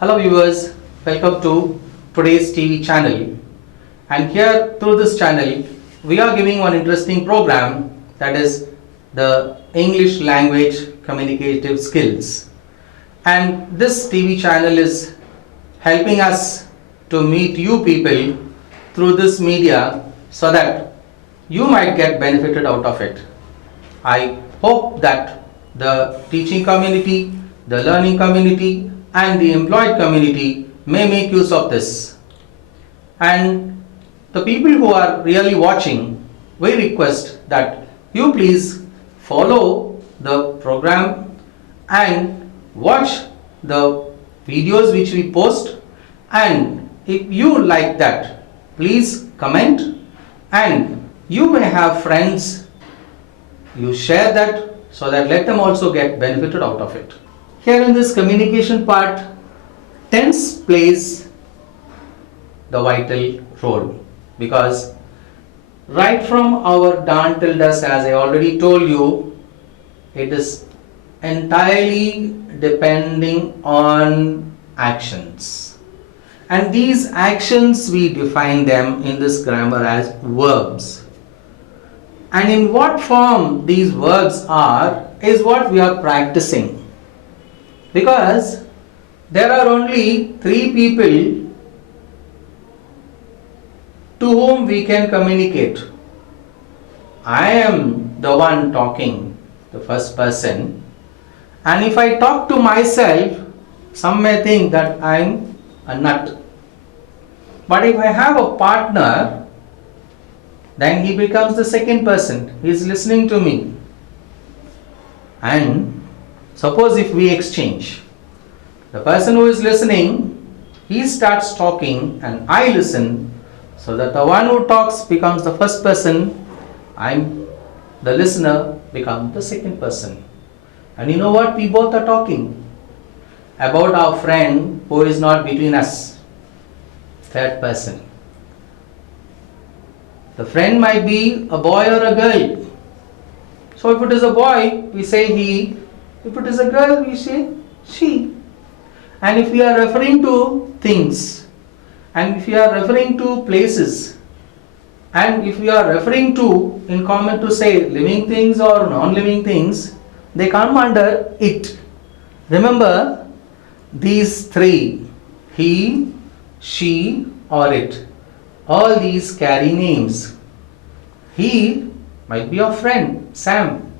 Hello viewers, welcome to today's TV channel. And here through this channel, we are giving one interesting program, that is the English language communicative skills. And this TV channel is helping us to meet you people through this media so that you might get benefited out of it. I hope that the teaching community, the learning community and the employed community may make use of this. And the people who are really watching, we request that you please follow the program and watch the videos which we post, and if you like that, please comment, and you may have friends, you share that so that let them also get benefited out of it. Here in this communication part, tense plays the vital role, because right from our dawn till dusk, as I already told you, it is entirely depending on actions. And these actions, we define them in this grammar as verbs. And in what form these verbs are is what we are practicing. Because there are only three people to whom we can communicate. I am the one talking, the first person, and if I talk to myself, some may think that I am a nut. But if I have a partner, then he becomes the second person. He is listening to me. And suppose if we exchange, the person who is listening, he starts talking and I listen, so that the one who talks becomes the first person, the listener becomes the second person. And you know what? We both are talking about our friend who is not between us, third person. The friend might be a boy or a girl. So if it is a boy, we say he. If it is a girl, we say she. And if we are referring to things, and if we are referring to places, and if we are referring to, in common to say, living things or non-living things, they come under it. Remember, these three, he, she or it, all these carry names. He might be a friend, Sam.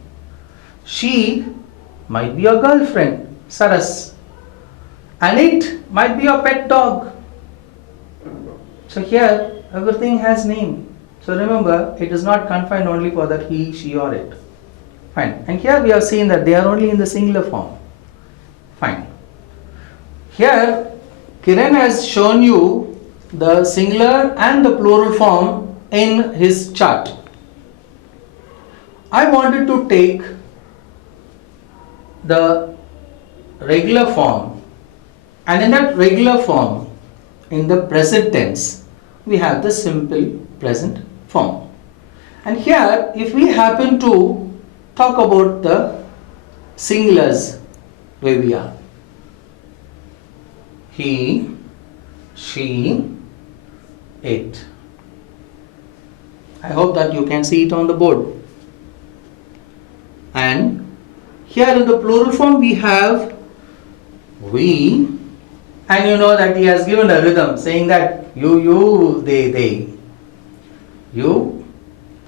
She might be a girlfriend, Saras. And it might be a pet dog. So here everything has name. So remember, it is not confined only for that he, she or it. Fine. And here we have seen that they are only in the singular form. Fine. Here Kiran has shown you the singular and the plural form in his chart. I wanted to take the regular form, and in that regular form, in the present tense, we have the simple present form. And here, if we happen to talk about the singulars, where we are, he, she, it. I hope that you can see it on the board. And here in the plural form we have we, and you know that he has given a rhythm saying that you, they. You,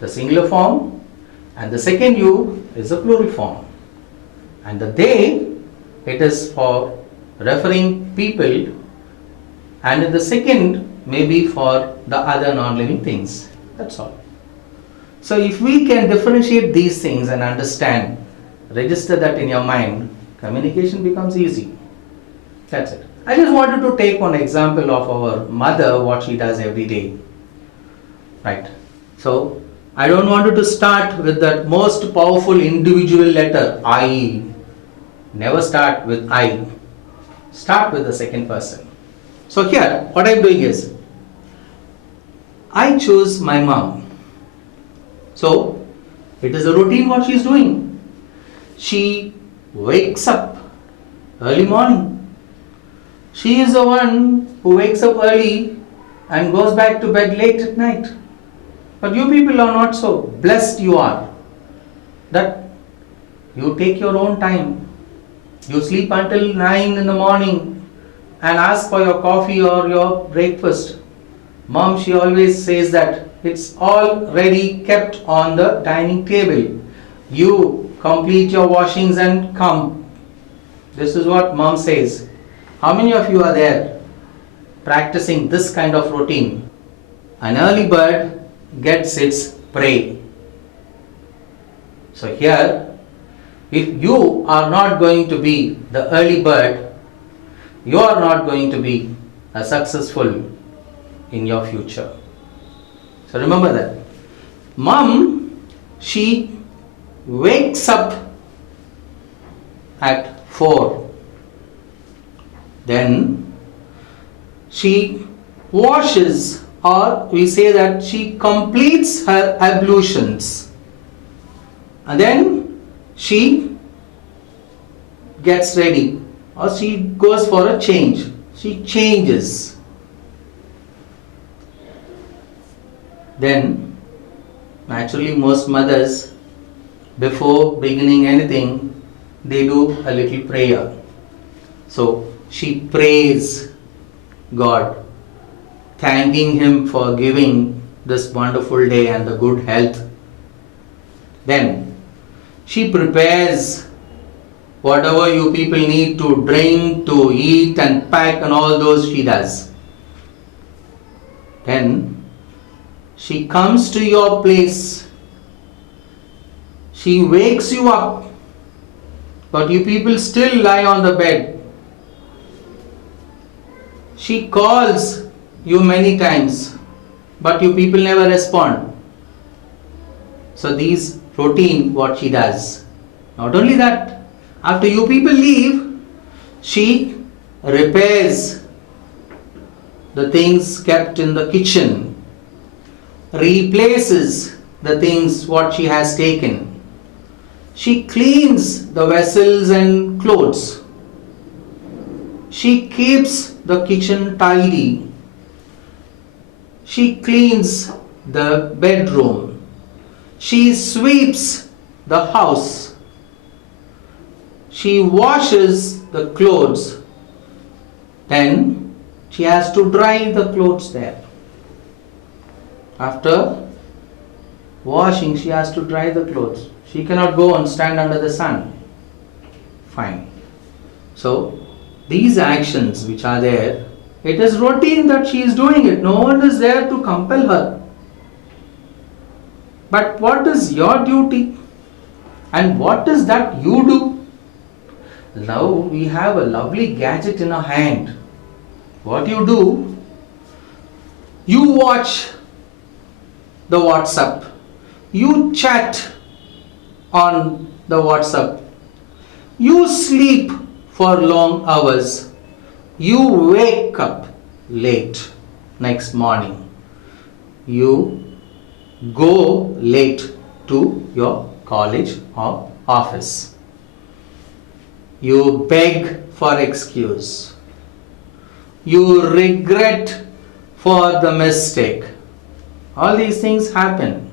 the singular form, and the second you is the plural form. And the they, it is for referring people, and in the second maybe for the other non-living things. That's all. So if we can differentiate these things and understand, register that in your mind, communication becomes easy. That's it. I just wanted to take one example of our mother, what she does every day. Right. So I don't want to start with that most powerful individual letter, I. Never start with I. Start with the second person. So here, what I'm doing is, I choose my mom. So it is a routine what she is doing. She wakes up early morning, She is the one who wakes up early and goes back to bed late at night. But you people are not so blessed you are that you take your own time. You sleep until 9 in the morning and ask for your coffee or your breakfast. Mom, she always says that it's already kept on the dining table. You complete your washings and come. This is what mom says. How many of you are there practicing this kind of routine? An early bird gets its prey. So here, if you are not going to be the early bird, you are not going to be successful in your future. So remember that. Mom, she wakes up at 4. Then she washes, or we say that she completes her ablutions. And then she gets ready, or she goes for a change. She changes. Then, naturally, most mothers, before beginning anything, they do a little prayer. So, she prays God, thanking Him for giving this wonderful day and the good health. Then, she prepares whatever you people need to drink, to eat and pack, and all those she does. Then, she comes to your place. She wakes you up, but you people still lie on the bed. She calls you many times, but you people never respond. So these routine what she does. Not only that, after you people leave, she repairs the things kept in the kitchen, replaces the things what she has taken. She cleans the vessels and clothes. She keeps the kitchen tidy. She cleans the bedroom. She sweeps the house. She washes the clothes. Then she has to dry the clothes there. After washing, she has to dry the clothes. She cannot go and stand under the sun. Fine. So, these actions which are there, it is routine that she is doing it. No one is there to compel her. But what is your duty? And what is that you do? Now we have a lovely gadget in our hand. What you do? You watch the WhatsApp. You chat on the WhatsApp. You sleep for long hours. You wake up late next morning. You go late to your college or office. You beg for excuse. You regret for the mistake. All these things happen.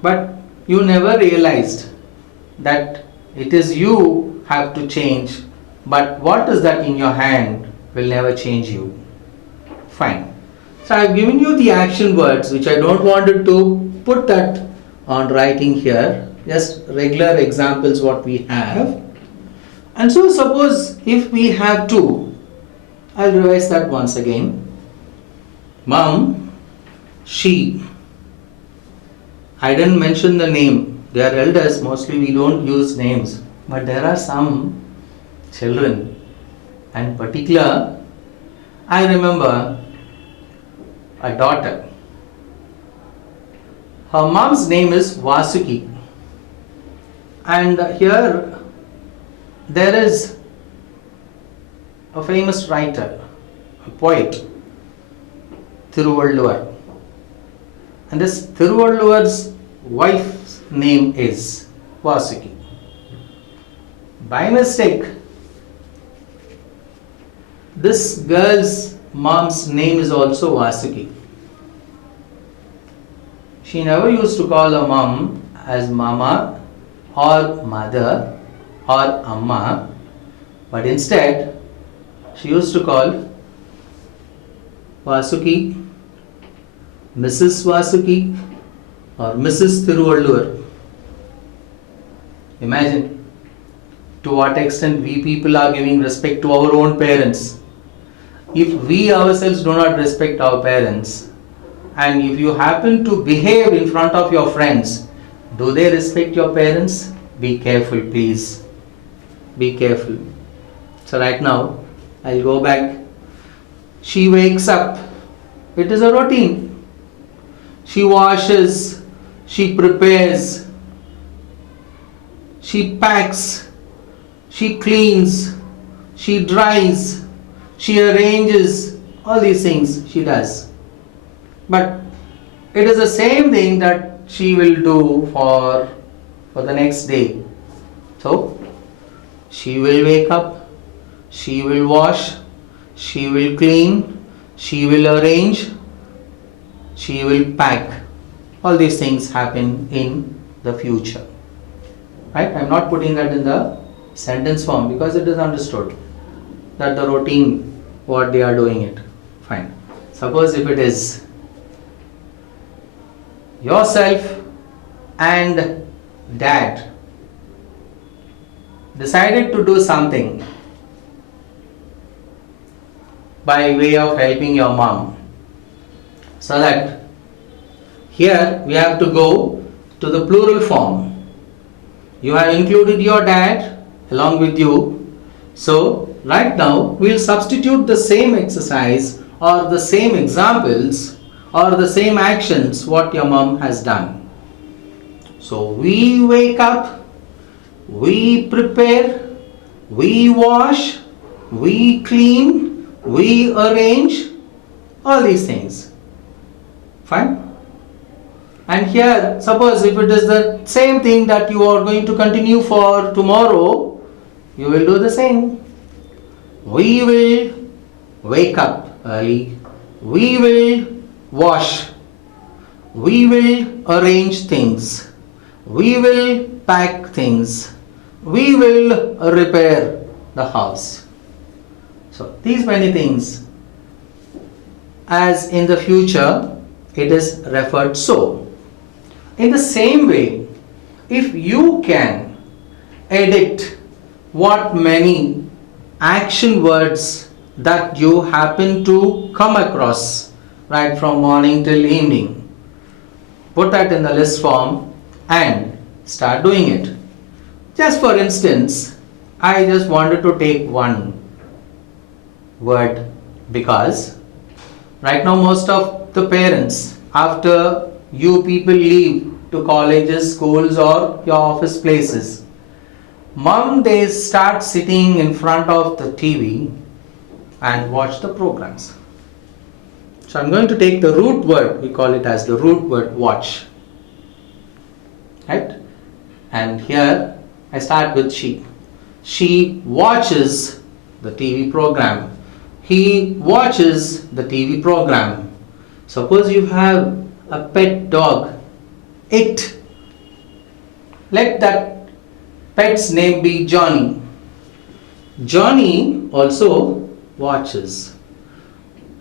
But you never realized that it is you have to change, but what is that in your hand will never change you. Fine. So I have given you the action words which I don't want to put that on writing here, just regular examples what we have. And so suppose if we have to, I'll revise that once again. Mom, she. I didn't mention the name. They are elders, mostly we don't use names. But there are some children, and particular, I remember a daughter. Her mom's name is Vasuki. And here there is a famous writer, a poet, Thiruvalluvar. And this Thiruvalluvar's wife's name is Vasuki. By mistake, This girl's mom's name is also Vasuki. She never used to call her mom as mama or mother or amma, but instead she used to call Vasuki, Mrs. Vasuki or Mrs. Thiruvalluvar. Imagine to what extent we people are giving respect to our own parents. If we ourselves do not respect our parents, and if you happen to behave in front of your friends, do they respect your parents? Be careful, please. Be careful. So right now, I'll go back. She wakes up. It is a routine. She washes, she prepares, she packs, she cleans, she dries, she arranges, all these things she does. But it is the same thing that she will do for the next day. So, she will wake up, she will wash, she will clean, she will arrange, she will pack. All these things happen in the future. Right? I am not putting that in the sentence form because it is understood that the routine, what they are doing it. Fine. Suppose if it is yourself and dad decided to do something by way of helping your mom, so that here we have to go to the plural form. You have included your dad along with you. So right now we will substitute the same exercise or the same examples or the same actions what your mom has done. So we wake up, we prepare, we wash, we clean, we arrange, all these things. Fine? And here, suppose if it is the same thing that you are going to continue for tomorrow, you will do the same. We will wake up early, we will wash, we will arrange things, we will pack things, we will repair the house. So these many things, as in the future it is referred so. In the same way, if you can edit what many action words that you happen to come across right from morning till evening, put that in the list form and start doing it. Just for instance, I just wanted to take one word because right now most of the parents, after you people leave to colleges, schools or your office places, mom, they start sitting in front of the TV and watch the programs. So I'm going to take the root word, we call it as the root word watch. Right? And here I start with she. She watches the TV program. He watches the TV program. Suppose you have a pet dog, it. Let that pet's name be Johnny. Johnny also watches.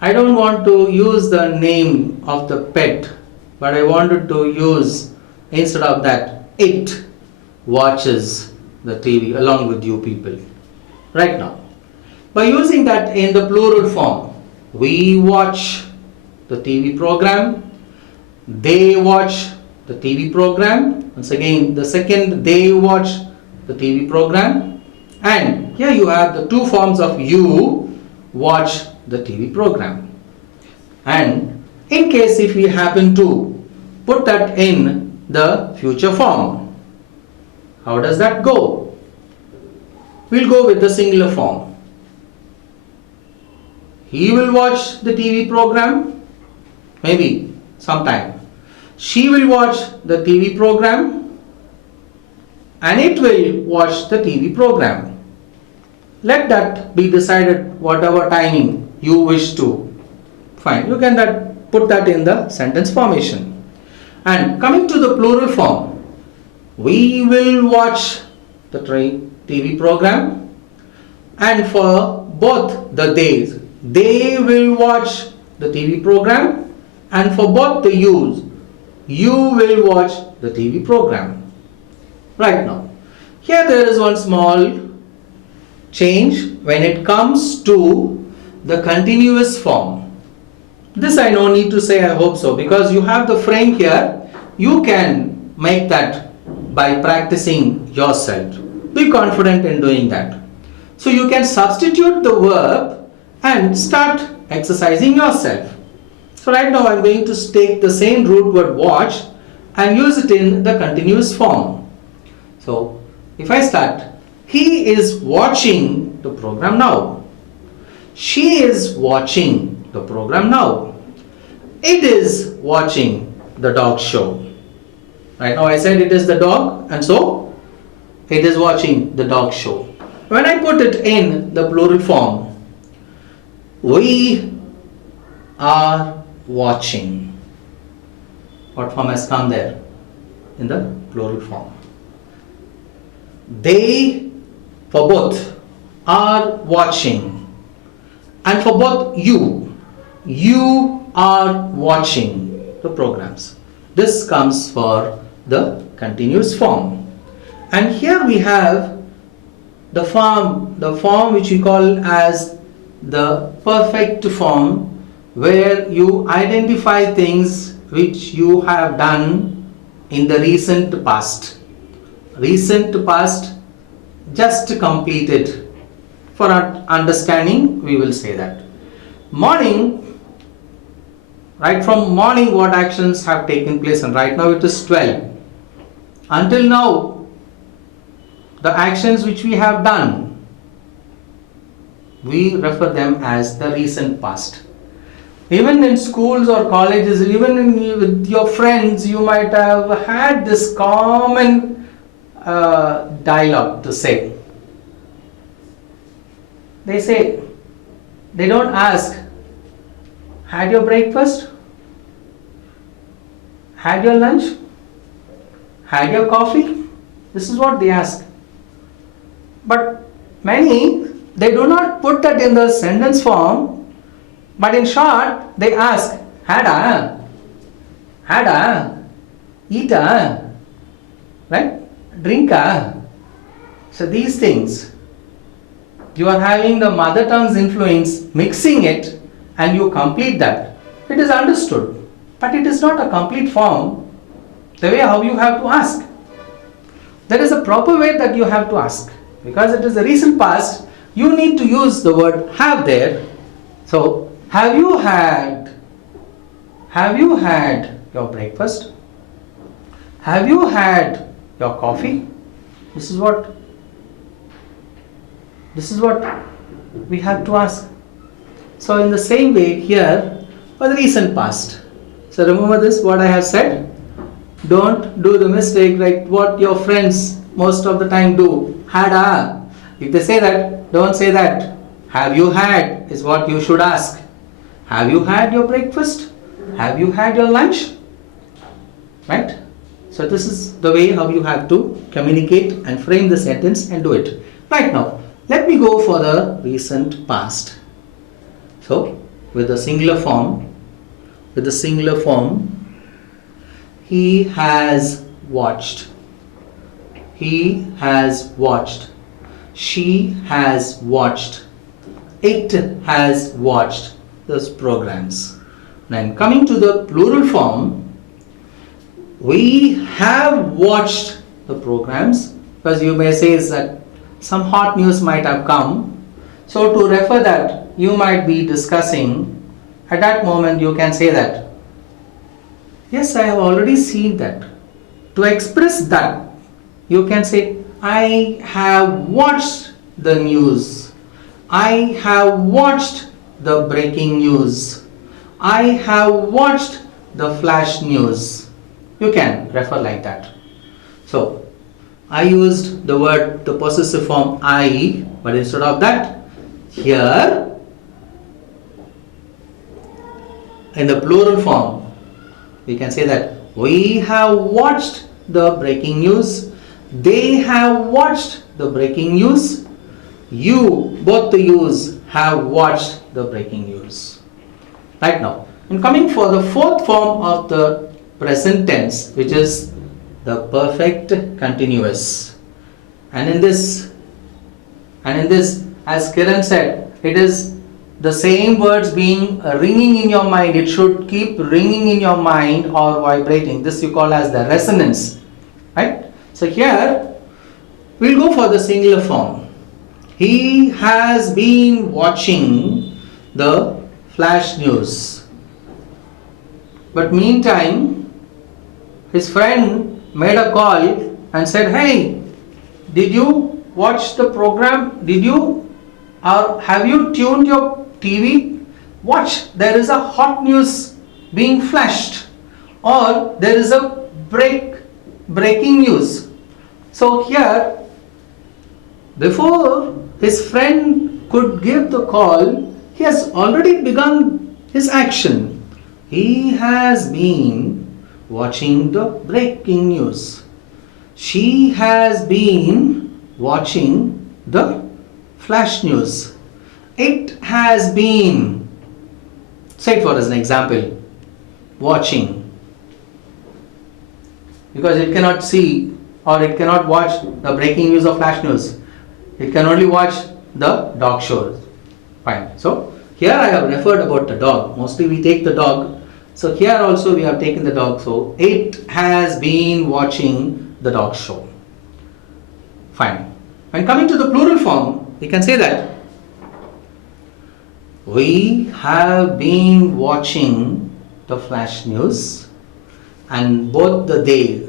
I don't want to use the name of the pet, but I wanted to use, instead of that, it watches the TV along with you people. Right now, by using that in the plural form, we watch the TV program, they watch the TV program. Once again, the second, they watch the TV program. And here you have the two forms of you watch the TV program. And in case if we happen to put that in the future form, how does that go? We'll go with the singular form. He will watch the TV program, maybe sometime. She will watch the TV program and it will watch the TV program. let that be decided whatever timing you wish to. Fine, you can put that in the sentence formation. And coming to the plural form, we will watch the TV program, and for both the days, they will watch the TV program, and for both the yous, you will watch the TV program. Right now, here there is one small change when it comes to the continuous form. This I no need to say, I hope so, because you have the frame here. You can make that by practicing yourself. Be confident in doing that. So you can substitute the verb and start exercising yourself. So right now I am going to take the same root word watch and use it in the continuous form. So if I start, he is watching the program now. She is watching the program now. It is watching the dog show. Right now I said it is the dog, and so it is watching the dog show. When I put it in the plural form, we are watching. What form has come there? In the plural form. They, for both, are watching. And for both you are watching the programs. This comes for the continuous form. And here we have the form which we call as the perfect form, where you identify things which you have done in the recent past. Recent past, just completed. For our understanding, we will say that. Morning, right from morning what actions have taken place, and right now it is 12. Until now, the actions which we have done, we refer them as the recent past. Even in schools or colleges, even with your friends, you might have had this common dialogue to say. They say, they don't ask, had your breakfast? Had your lunch? Had your coffee? This is what they ask. But many, they do not put that in the sentence form, but in short, they ask, had eat right? Drink So these things, you are having the mother tongue's influence, mixing it, and you complete that. It is understood, but it is not a complete form, the way how you have to ask. There is a proper way that you have to ask. Because it is the recent past, you need to use the word have there. So, have you had your breakfast? Have you had your coffee? This is what we have to ask. So in the same way here, for the recent past. So remember this, what I have said. Don't do the mistake like what your friends most of the time do. Had If they say that, don't say that. Have you had is what you should ask. Have you had your breakfast? Have you had your lunch? Right? So this is the way how you have to communicate and frame the sentence and do it. Right now, let me go for the recent past. So, with the singular form, he has watched. He has watched. She has watched. It has watched those programs. Then coming to the plural form, we have watched the programs, because you may say is that some hot news might have come. So to refer that, you might be discussing, at that moment you can say that, yes, I have already seen that. To express that, you can say, I have watched the news. I have watched the breaking news. I have watched the flash news. You can refer like that. So, I used the possessive form I But instead of that, here in the plural form, we can say that we have watched the breaking news. They have watched the breaking news. You, both the yous, have watched the breaking news. Right now, in coming for the fourth form of the present tense, which is the perfect continuous. And in this, as Kiran said, it is the same words being ringing in your mind. It should keep ringing in your mind or vibrating. This you call as the resonance, right? So here we'll go for the singular form. He has been watching the flash news. But meantime, his friend made a call and said, "Hey, did you watch the program? Did you, or have you tuned your TV? Watch, there is a hot news being flashed, or there is a breaking news." So here, before his friend could give the call, he has already begun his action. He has been watching the breaking news. She has been watching the flash news. It has been, say it for as an example, watching. Because it cannot see or it cannot watch the breaking news or flash news. It can only watch the dog show. Fine. So here I have referred about the dog. Mostly we take the dog. So here also we have taken the dog. So it has been watching the dog show. Fine. When coming to the plural form, we can say that we have been watching the flash news, and both the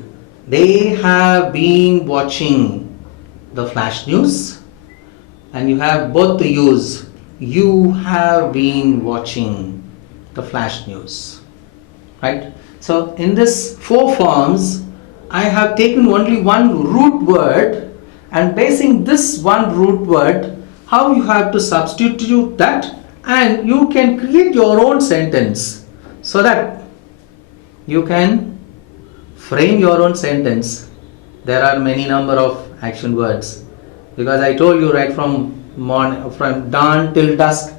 they have been watching the flash news, and you have both the yous. You have been watching the flash news. Right? So in this four forms, I have taken only one root word, and basing this one root word, how you have to substitute that, and you can create your own sentence so that you can frame your own sentence. There are many number of action words, because I told you right from dawn till dusk,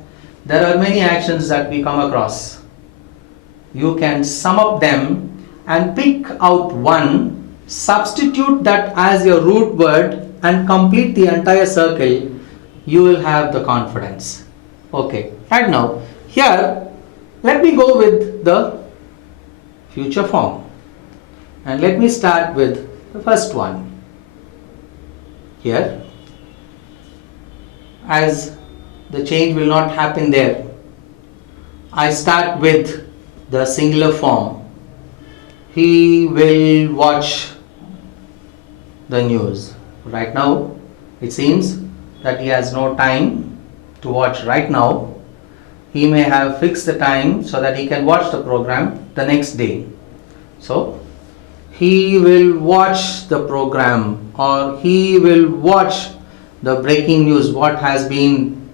there are many actions that we come across. You can sum up them and pick out one, substitute that as your root word and complete the entire circle. You will have the confidence. Okay, right now here let me go with the future form, and let me start with the first one. Here, as the change will not happen there, I start with the singular form. He will watch the news. Right now it seems that he has no time to watch right now. He may have fixed the time so that he can watch the program the next day. So he will watch the program, or he will watch the breaking news, what has been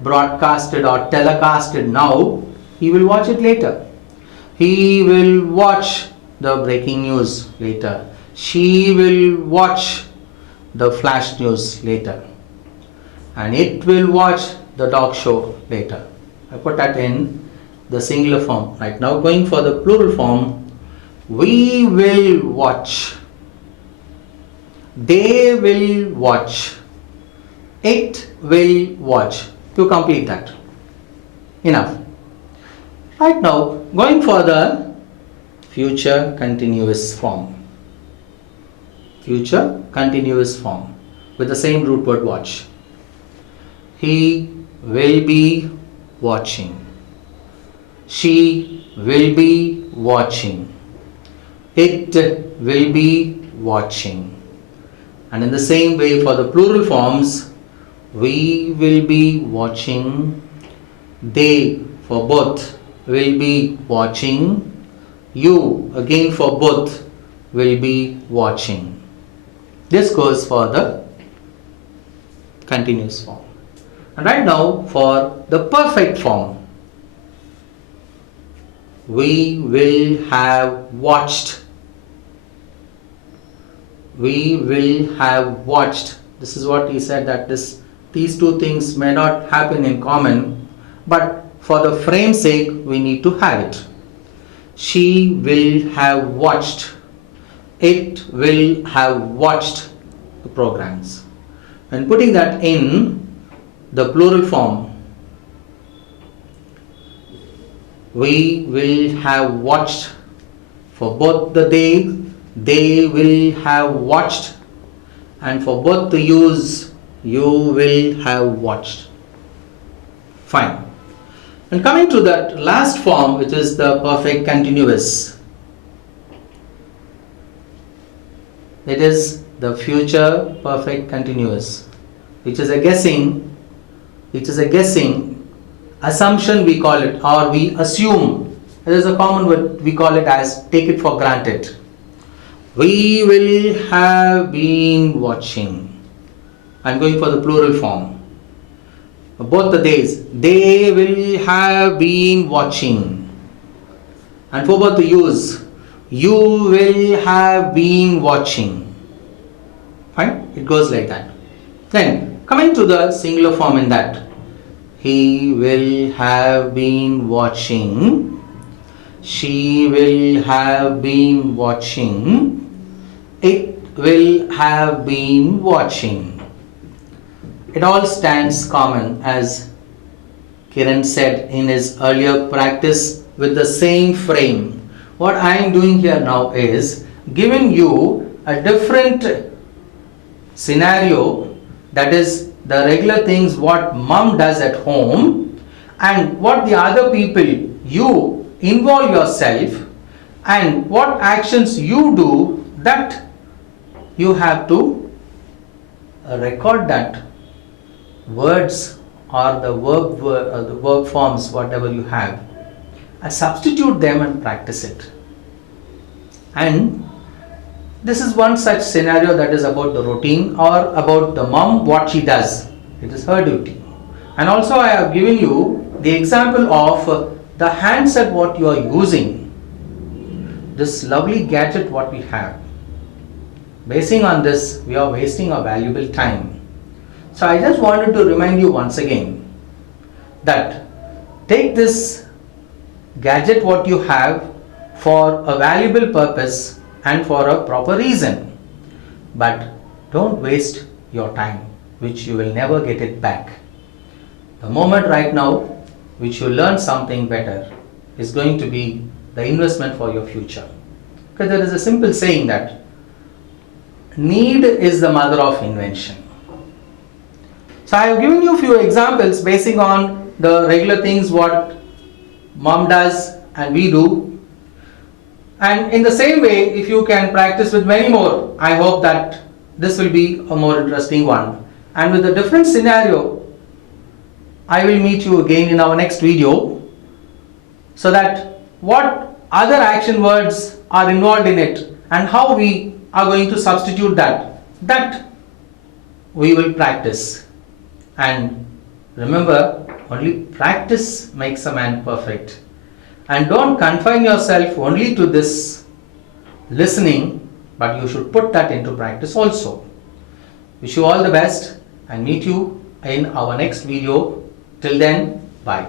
broadcasted or telecasted now. He will watch it later. He will watch the breaking news later. She will watch the flash news later. And it will watch the dog show later. I put that in the singular form. Right now going for the plural form, we will watch. They will watch. It will watch. To complete that. Enough. Right now, going for the future continuous form. Future continuous form with the same root word watch. He will be watching. She will be watching. It will be watching. And in the same way for the plural forms, we will be watching. They for both will be watching. You again for both will be watching. This goes for the continuous form. And right now for the perfect form, we will have watched. We will have watched. This is what he said, that these two things may not happen in common, but for the frame's sake we need to have it. She will have watched. It will have watched the programs. And putting that in the plural form, we will have watched. For both the they will have watched, and for both the yous, you will have watched. Fine. And coming to that last form, which is the perfect continuous, it is the future perfect continuous, which is a guessing assumption, we call it, or we assume. There is a common word, we call it as take it for granted. We will have been watching. I'm going for the plural form. Both the days, they will have been watching. And for both the yous, you will have been watching. Fine? It goes like that. Then coming to the singular form in that, he will have been watching. She will have been watching. It will have been watching. It all stands common, as Kiran said in his earlier practice, with the same frame. What I am doing here now is giving you a different scenario, that is the regular things what mom does at home, and what the other people, you involve yourself, and what actions you do, that you have to record that words or the verb forms, whatever you have, and substitute them and practice it. And this is one such scenario, that is about the routine or about the mom, what she does. It is her duty. And also I have given you the example of the handset what you are using, this lovely gadget what we have. Basing on this, we are wasting our valuable time. So I just wanted to remind you once again that take this gadget what you have for a valuable purpose and for a proper reason, but don't waste your time, which you will never get it back. The moment right now which you learn something better is going to be the investment for your future. Because there is a simple saying that need is the mother of invention. So I have given you a few examples basing on the regular things what mom does and we do. And in the same way, if you can practice with many more, I hope that this will be a more interesting one. And with a different scenario, I will meet you again in our next video, so that what other action words are involved in it and how we are going to substitute that we will practice. And remember, only practice makes a man perfect. And don't confine yourself only to this listening, but you should put that into practice also. Wish you all the best and meet you in our next video. Till then, bye.